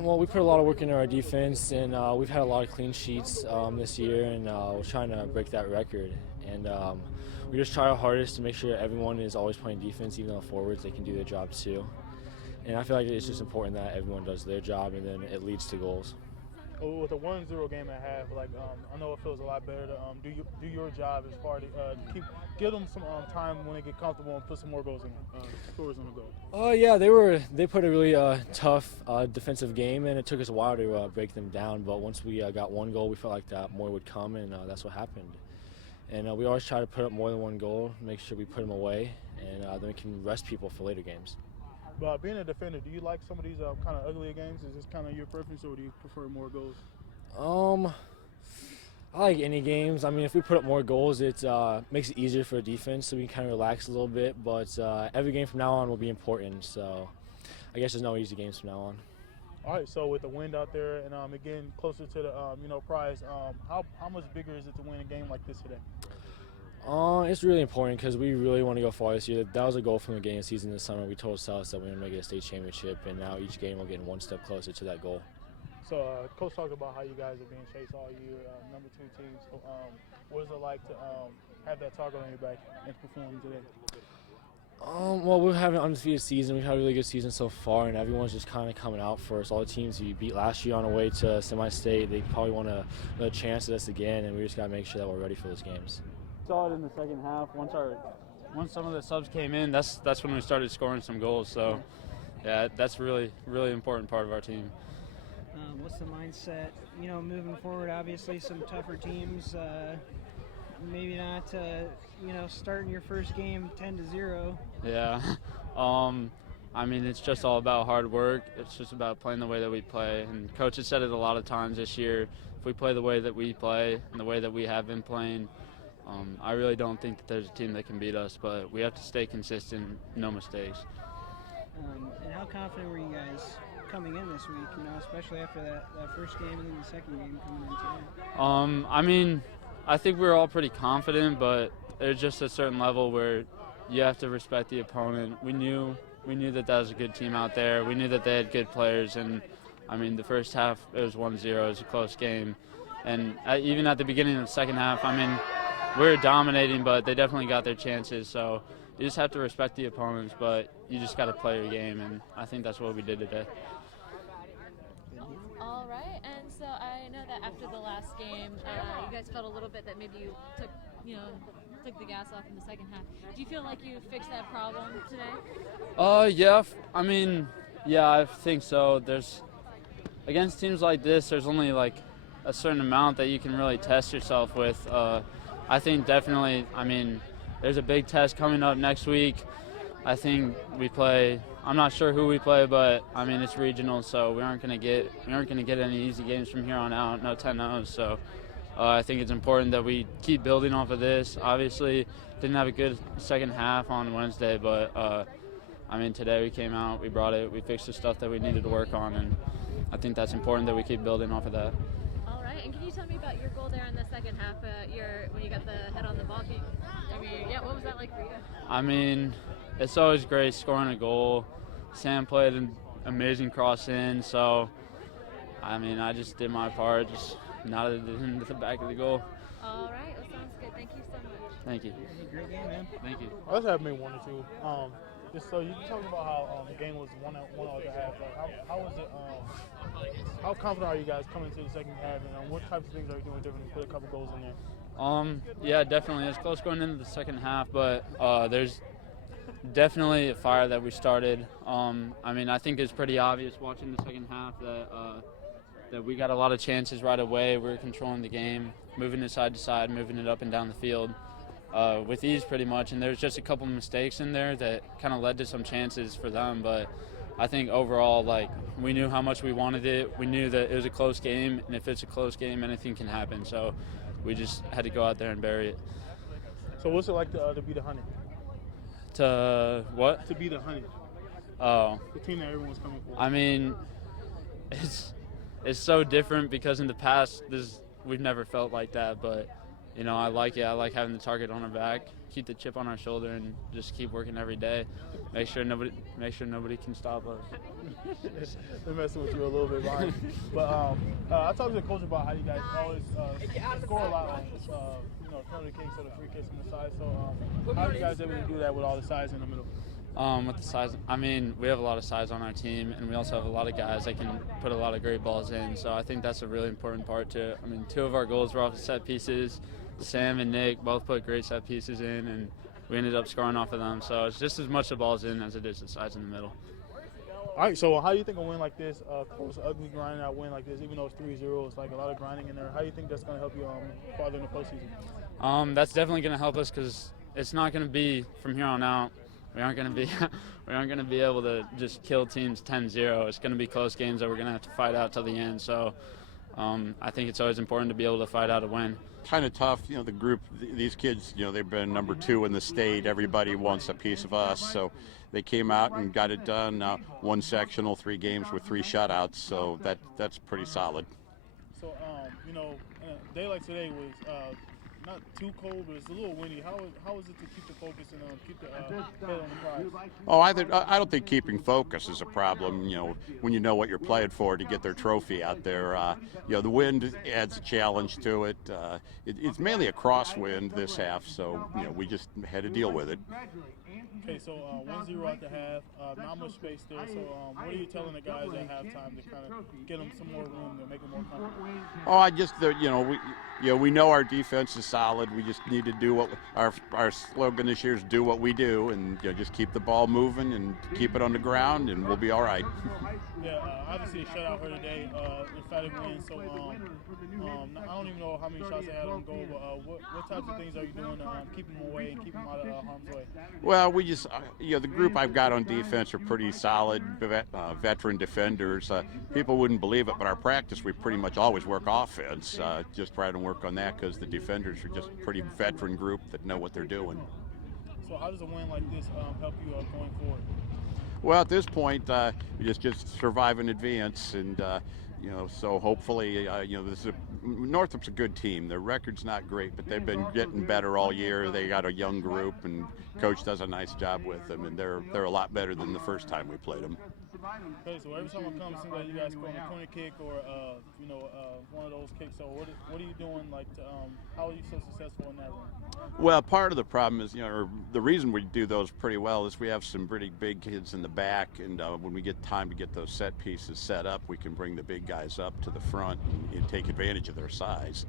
Well, we put a lot of work into our defense, and we've had a lot of clean sheets this year, and we're trying to break that record. And we just try our hardest to make sure everyone is always playing defense, even the forwards, they can do their job too. And I feel like it's just important that everyone does their job, and then it leads to goals. With a 1-0 game at half, I know it feels a lot better to do your job as far as give them some time when they get comfortable and put some more goals in, scores on the goal. Yeah, they put a really tough defensive game, and it took us a while to break them down. But once we got one goal, we felt like that more would come, and that's what happened. And we always try to put up more than one goal, make sure we put them away, and then we can rest people for later games. But being a defender, do you like some of these kind of uglier games? Is this kind of your preference, or do you prefer more goals? I like any games. I mean, if we put up more goals, it makes it easier for defense, so we can kind of relax a little bit. But every game from now on will be important, so I guess there's no easy games from now on. All right, so with the wind out there and again closer to the prize, how much bigger is it to win a game like this today? It's really important because we really want to go far this year. That was a goal from the beginning of the season this summer. We told ourselves that we want to make it a state championship, and now each game we're getting one step closer to that goal. So, Coach talked about how you guys are being chased all year, number 2 team. So, what is it like to have that target on your back and perform today? Well, we're having an undefeated season. We've had a really good season so far, and everyone's just kind of coming out for us. All the teams we beat last year on our way to semi-state, they probably want another chance at us again, and we just got to make sure that we're ready for those games. Saw it in the second half. Once some of the subs came in, that's when we started scoring some goals. So, yeah, that's really important part of our team. What's the mindset? Moving forward, obviously some tougher teams. Maybe not, starting your first game 10-0. Yeah. I mean, it's just all about hard work. It's just about playing the way that we play. And Coach has said it a lot of times this year. If we play the way that we play and the way that we have been playing, I really don't think that there's a team that can beat us, but we have to stay consistent, no mistakes. And how confident were you guys coming in this week, especially after that first game and then the second game coming in today? I mean, I think we were all pretty confident, but there's just a certain level where you have to respect the opponent. We knew that was a good team out there. We knew that they had good players, and, I mean, the first half it was 1-0. It was a close game. And even at the beginning of the second half, I mean, we were dominating, but they definitely got their chances. So you just have to respect the opponents, but you just got to play your game, and I think that's what we did today. All right, and so I know that after the last game, you guys felt a little bit that maybe you took the gas off in the second half. Do you feel like you fixed that problem today? Yeah. I mean, yeah, I think so. Against teams like this, there's only like a certain amount that you can really test yourself with. I think definitely, I mean, there's a big test coming up next week. I think we play, I'm not sure who we play, but I mean, it's regional, so we aren't going to get any easy games from here on out, no 10-0s. So I think it's important that we keep building off of this. Obviously, didn't have a good second half on Wednesday, but I mean, today we came out, we brought it, we fixed the stuff that we needed to work on, and I think that's important that we keep building off of that. All right, and can you tell me about your goal there in the second half, when you got the head on the ball? What was that like for you? I mean, it's always great scoring a goal. Sam played an amazing cross in, so, I mean, I just did my part, just nodded it into the back of the goal. All right, well, sounds good. Thank you so much. Thank you. Great game, man. Thank you. Let's have me 1 or 2. Just so you talked about how the game was 1-1 at the half. How was it? How confident are you guys coming into the second half, and what types of things are you doing different to put a couple goals in there? Yeah, definitely. It's close going into the second half, but there's definitely a fire that we started. I mean, I think it's pretty obvious watching the second half that we got a lot of chances right away. We were controlling the game, moving it side to side, moving it up and down the field with ease pretty much. And there's just a couple mistakes in there that kind of led to some chances for them. But I think overall, like, we knew how much we wanted it. We knew that it was a close game, and if it's a close game, anything can happen. So we just had to go out there and bury it. So what's it like to be the Honey? To what? To be the Honey. Oh. The team that everyone's coming for. I mean, it's so different because in the past we've never felt like that, but I like it. I like having the target on our back, keep the chip on our shoulder and just keep working every day. Make sure nobody can stop us. They're messing with you a little bit, Ryan. But I talked to the coach about how you guys always score a lot on penalty kicks or the free kicks on the side. So how are you guys able to do that with all the size in the middle? With the size, I mean, we have a lot of size on our team, and we also have a lot of guys that can put a lot of great balls in. So I think that's a really important part too. I mean, 2 of our goals were off of set pieces. Sam and Nick both put great set pieces in, and we ended up scoring off of them. So it's just as much the balls in as it is the size in the middle. All right, so how do you think a win like this, close, ugly, grinding out win like this, even though it's 3-0, it's like a lot of grinding in there, how do you think that's going to help you farther in the postseason? That's definitely going to help us because it's not going to be from here on out. We aren't going to be able to just kill teams 10-0. It's going to be close games that we're going to have to fight out till the end. So I think it's always important to be able to fight out a win. Kind of tough, the group, these kids, they've been number 2 in the state. Everybody wants a piece of us, so they came out and got it done. 1 sectional, 3 games with 3 shutouts, so that's pretty solid. So, a day like today was not too cold, but it's a little windy. How is it to keep the focus and keep the head on the prize? Oh, I don't think keeping focus is a problem. When you know what you're playing for to get their trophy out there. The wind adds a challenge to it. It's mainly a crosswind this half, so we just had to deal with it. Okay, so 1-0 at the half, not much space there. So what are you telling the guys at halftime to kind of get them some more room to make them more comfortable? Oh, I just we know our defense is solid. We just need to do what our slogan this year is: do what we do, and just keep the ball moving and keep it on the ground, and we'll be all right. Yeah, obviously a shutout here today, emphatic win. So I don't even know how many shots they had on goal, but what types of things are you doing to keep them away and keep them out of harm's way? Well, we just the group I've got on defense are pretty solid veteran defenders. People wouldn't believe it, but our practice we pretty much always work offense. Just try to work on that because the defenders are just a pretty veteran group that know what they're doing. So how does a win like this help you going forward? Well, at this point, we just survive and advance, and so hopefully, Northrop's a good team. Their record's not great, but they've been getting better all year. They got a young group, and Coach does a nice job with them, and they're a lot better than the first time we played them. Okay, so every time I come, it seems like you guys score a corner kick or one of those kicks. So what are you doing? How are you so successful in that run? Well, part of the problem is, or the reason we do those pretty well is we have some pretty big kids in the back, and when we get time to get those set pieces set up, we can bring the big guys up to the front and take advantage of their size.